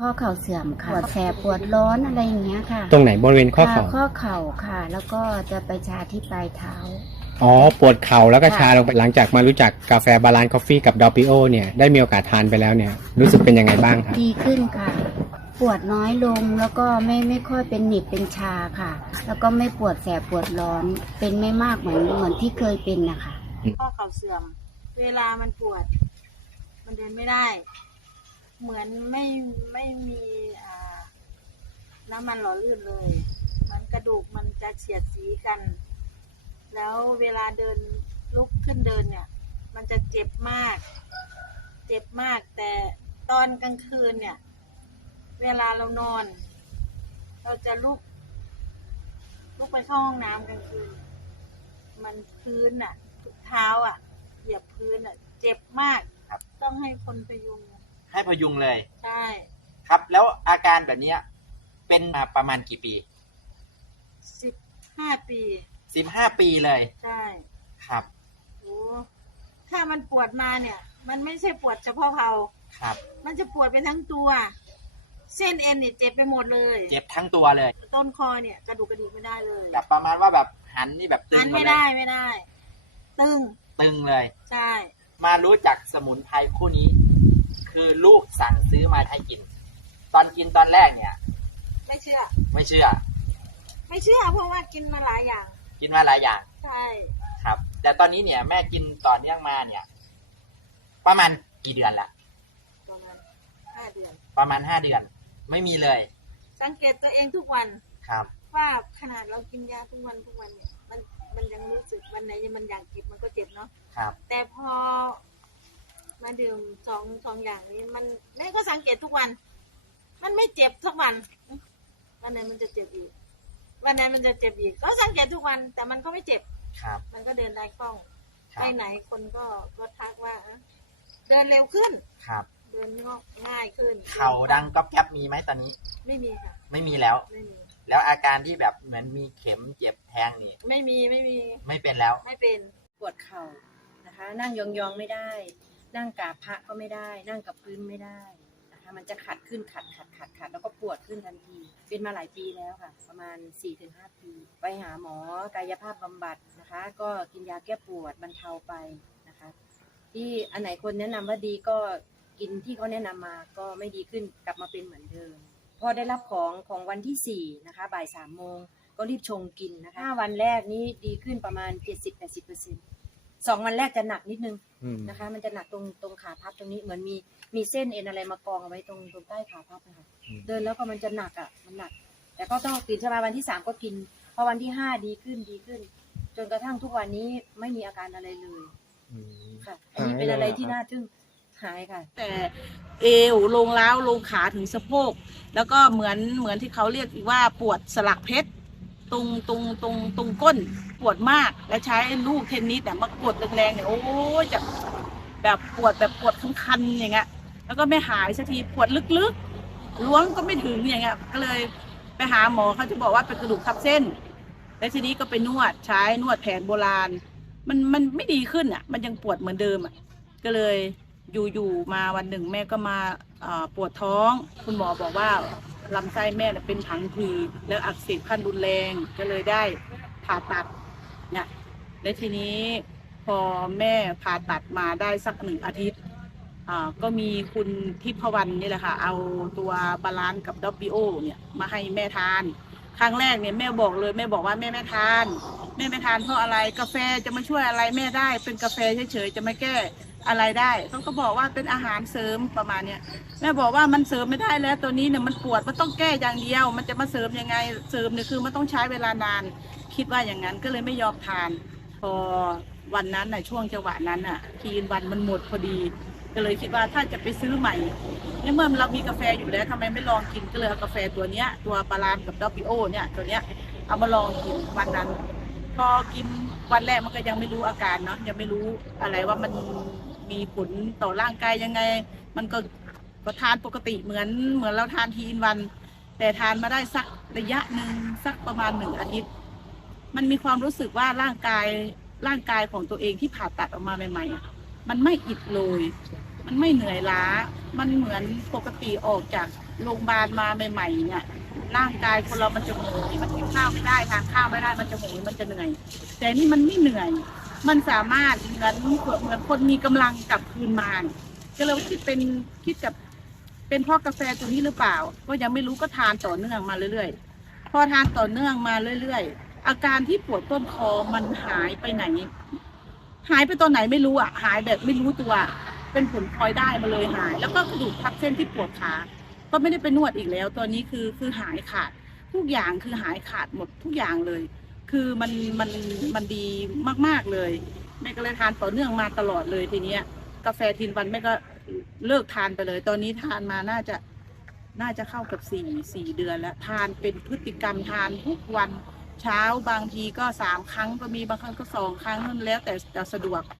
ข้อเข่าเสื่อมค่ะปวดแสบปวดร้อนอะไรอย่างเงี้ยค่ะตรงไหนบริเวณข้อเข่าค่ะข้อเข่าค่ะ แล้วก็จะไปชาที่ปลายเท้า อ๋อ ปวดเข่าแล้วก็ค่ะชาลงไปหลังจากมารู้จักกาแฟบาลานซ์คอฟฟี่กับดอปิโอเนี่ย ได้มีโอกาสทานไปแล้วเนี่ย รู้สึกเป็นยังไงบ้างครับ ดีขึ้นค่ะ ปวดน้อยลงแล้วก็ไม่ไม่ค่อยเป็นหนิบเป็นชาค่ะ แล้วก็ไม่ปวดแสบปวดร้อน เป็นไม่มากเหมือนเหมือนที่เคยเป็นนะคะ ข้อเข่าเสื่อม เวลามันปวด มันเดินไม่ได้ เหมือนไม่ไม่มีอ่าน้ำมันหล่อลื่นเลยมันกระดูกมันจะเฉียดสีกัน แล้วเวลาเดินลุกขึ้นเดินเนี่ย มันจะเจ็บมาก เจ็บมากแต่ตอนกลางคืนเนี่ย เวลาเรานอน เราจะลุก ลุกไปเข้าห้องน้ำกลางคืน มันพื้นอะเท้าอะ เหยียบพื้นอะ เจ็บมากครับต้องให้คนพยุง ให้พยุงเลย ใช่ ครับ แล้วอาการแบบเนี้ย เป็นมาประมาณกี่ปีสิบห้าปีสิบห้าปีเลย ใช่ครับ โอ้ถ้ามันปวดมาเนี่ย มันไม่ใช่ปวดเฉพาะเผาครับ มันจะปวดไปทั้งตัว เส้นเอ็นเนี่ยเจ็บไปหมดเลย เจ็บทั้งตัวเลย ต้นคอเนี่ยกระดูกกระดิกไม่ได้เลยแบบประมาณว่าแบบหันนี่แบบตึอังนหมไม่ดเลได้ยไม่ได้ ตึงตึงเลย ใช่ มารู้จักสมุนไพรคู่นี้ คือลูกสั่งซื้อมาให้กิน ตอนกินตอนแรกเนี่ย ไม่เชื่อ ไม่เชื่อ ไม่เชื่อเพราะว่ากินมาหลายอย่าง กินมาหลายอย่าง ใช่ ครับ แต่ตอนนี้เนี่ย แม่กินต่อเนื่องมาเนี่ย ประมาณกี่เดือนละประมาณห้าเดือน ประมาณห้าเดือน ไม่มีเลย สังเกตตัวเองทุกวันครับ ว่าขนาดเรากินยาทุกวันทุกวันเนี่ยมันมันยังรู้สึกวันไหนมันอยากเจ็บมันก็เจ็บเนาะครับ แต่พอ มาดื่มสองสองอย่างนี้ มันแม่ก็สังเกตทุกวัน มันไม่เจ็บทุกวันวันไหนมันจะเจ็บอีกวันไหนมันจะเจ็บอีกก็สังเกตทุกวัน แต่มันก็ไม่เจ็บ ครับ มันก็เดินได้คล่องครัไปบไหนคนก็ก็ทักว่าเอ้อเดินเร็วขึ้น ครับ เดินงอกง่ายขึ้นเข่าดังก๊อบแก๊บมีไหมตอนนี้ ไม่มีค่ะ ไม่มีแล้ว ไม่มี แล้วอาการที่แบบเหมือนมีเข็มเจ็บแทงนี่ ไม่มีไม่มีไม่เป็นแล้ว ไม่เป็น ปวดเข่านะคะ นั่งยองๆไม่ได้ นั่งกราบพระก็ไม่ได้ นั่งกับพื้นไม่ได้นะคะมันจะขัดขึ้นขัดขัดขัดขัดแล้วก็ปวดขึ้นทันที เป็นมาหลายปีแล้วค่ะ ประมาณ 4-5 ปี ไปหาหมอกายภาพบำบัดนะคะ ก็กินยาแก้ปวดบรรเทาไปนะคะ ที่อันไหนคนแนะนำว่าดีก็กินที่เขาแนะนำมาก็ไม่ดีขึ้นกลับมาเป็นเหมือนเดิม พอได้รับของของวันที่ 4 นะคะ บ่ายสามโมงก็รีบชงกินนะคะวันแรกนี้ดีขึ้นประมาณ 70-80% สองวันแรกจะหนักนิดนึงอืมนะคะ มันจะหนักตรงตรงขาพับตรงนี้เหมือนมีมีเส้นเอ็นอะไรมากองเอาไว้ตรงตรงใต้ขาพับนะคะอืม เดินแล้วก็มันจะหนักอะมันหนัก แต่ก็ต้องตื่นเช้ามาวันที่สามก็กินพอวันที่ห้าดีขึ้นดีขึ้น จนกระทั่งทุกวันนี้ไม่มีอาการอะไรเลยอืม ค่ะอันนี้เป็นอะไรที่น่าทึ่งหายค่ะ แต่เอวลงล้าวลงขาถึงสะโพก แล้วก็เหมือนเหมือนที่เขาเรียกว่าปวดสลักเพชร ตรงตรงตรงตรงก้นปวดมากและใช้ลูกเทนนิสเนี่ยมากดแรงๆเนี่ยโอ้ยจะแบบปวดแบบปวดคันๆอย่างเงี้ยแล้วก็ไม่หายสักทีปวดลึกๆล้วงก็ไม่ถึงอย่างเงี้ยก็เลยไปหาหมอเขาจะบอกว่าเป็นกระดูกทับเส้น แล้วทีนี้ก็ไปนวดใช้นวดแผนโบราณ มันมันไม่ดีขึ้นอะ มันยังปวดเหมือนเดิมอะก็เลยอยู่ๆมาวันหนึ่งแม่ก็มาปวดท้อง คุณหมอบอกว่า ลำไส้แม่เป็นผังผืดแล้วอักเสบขั้นรุนแรงก็เลยได้ผ่าตัดเนี่ยและทีนี้พอแม่ผ่าตัดมาได้สักหนึ่งอาทิตย์ก็มีคุณทิพวรรณนี่แหละค่ะ เอาตัวบาลานกับดอปปิโอเนี่ยมาให้แม่ทาน ครั้งแรกเนี่ยแม่บอกเลยแม่บอกว่าแม่ไม่ทาน แม่ไม่ทานเพราะอะไรกาแฟจะมาช่วยอะไรแม่ได้เป็นกาแฟเฉยๆจะไม่แก้ อะไรได้เขาก็บอกว่าเป็นอาหารเสริมประมาณเนี้ยแม่บอกว่ามันเสริมไม่ได้แล้วตัวนี้เนี่ยมันปวดมันต้องแก้อย่างเดียว มันจะมาเสริมยังไงเสริมเนี่ยคือมันต้องใช้เวลานาน คิดว่าอย่างนั้นก็เลยไม่ยอมทาน พอวันนั้นน่ะช่วงจังหวะนั้นน่ะทีนวันมันหมดพอดี ก็เลยคิดว่าถ้าจะไปซื้อใหม่ในเมื่อเรามีกาแฟอยู่แล้วทำไมไม่ลองกินก็เลยเอากาแฟตัวเนี้ย ตัวปลาลานกับดอปิโอเนี่ยตัวเนี้ยเอามาลองกินวันนั้นพอกินวันแรกมันก็ยังไม่รู้อาการเนาะยังไม่รู้อะไรว่ามัน มีผลต่อร่างกายยังไง มันก็ก็ทานปกติเหมือนเหมือนเราทานทีนวัน แต่ทานมาได้สักระยะหนึ่งสักประมาณหนึ่งอาทิตย์ มันมีความรู้สึกว่าร่างกายร่างกายของตัวเองที่ผ่าตัดออกมาใหม่ๆมันไม่อิดโรยมันไม่เหนื่อยล้า มันเหมือนปกติออกจากโรงพยาบาลมาใหม่ๆเนี่ยร่างกายคนเรามันจะโหยมันกินข้าวไม่ได้ทานข้าวไม่ได้มันจะโหยมันจะเหนื่อย แต่นี่มันไม่เหนื่อย มันสามารถเหมือนเหมือนคนมีกำลังกลับคืนมาก็เลยคิดเป็นคิดกับเป็นเพราะกาแฟตัวนี้หรือเปล่า ก็ยังไม่รู้ก็ทานต่อเนื่องมาเรื่อยๆ พอทานต่อเนื่องมาเรื่อยๆ อาการที่ปวดต้นคอมันหายไปไหน หายไปตอนไหนไม่รู้อะ หายแบบไม่รู้ตัว เป็นผลพลอยได้มาเลยหาย แล้วก็กระดูกทับเส้นที่ปวดขา ก็ไม่ได้ไปนวดอีกแล้ว ตอนนี้คือคือหายขาด ทุกอย่างคือหายขาดหมดทุกอย่างเลย คือมันมันมันดีมาก ๆ เลย แม่ก็เลยทานต่อเนื่องมาตลอดเลยทีเนี้ย กาแฟทินวันแม่ก็เลิกทานไปเลย ตอนนี้ทานมาน่าจะน่าจะเข้ากับสี่สี่เดือนแล้วทานเป็นพฤติกรรมทานทุกวันเช้าบางทีก็สามครั้งก็มีบางครั้งก็สองครั้งนั่นแล้วแต่จะสะดวก